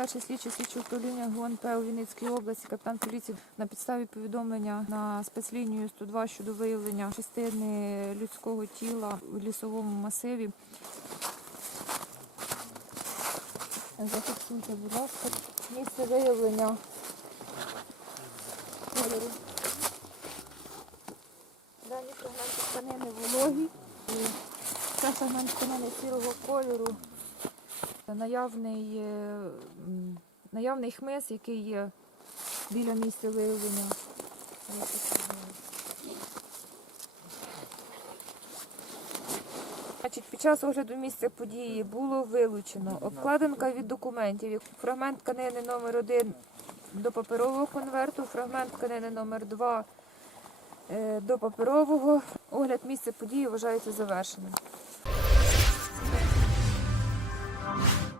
Старший слідчий слідчого управління ГУНП у Вінницькій області, капітан поліції на підставі повідомлення на спецлінію 102 щодо виявлення частини людського тіла у лісовому масиві. Зафіксуйте, будь ласка, місце виявлення. Дані фрагменти тканини вологі. Це фрагмент тканини сірого кольору. Наявний, е, наявний хмиз, який є біля місця виявлення. Під час огляду місця події було вилучено обкладинка від документів, фрагмент тканини номер 1 до паперового конверту, фрагмент тканини номер 2 е, до паперового. Огляд місця події вважається завершеним.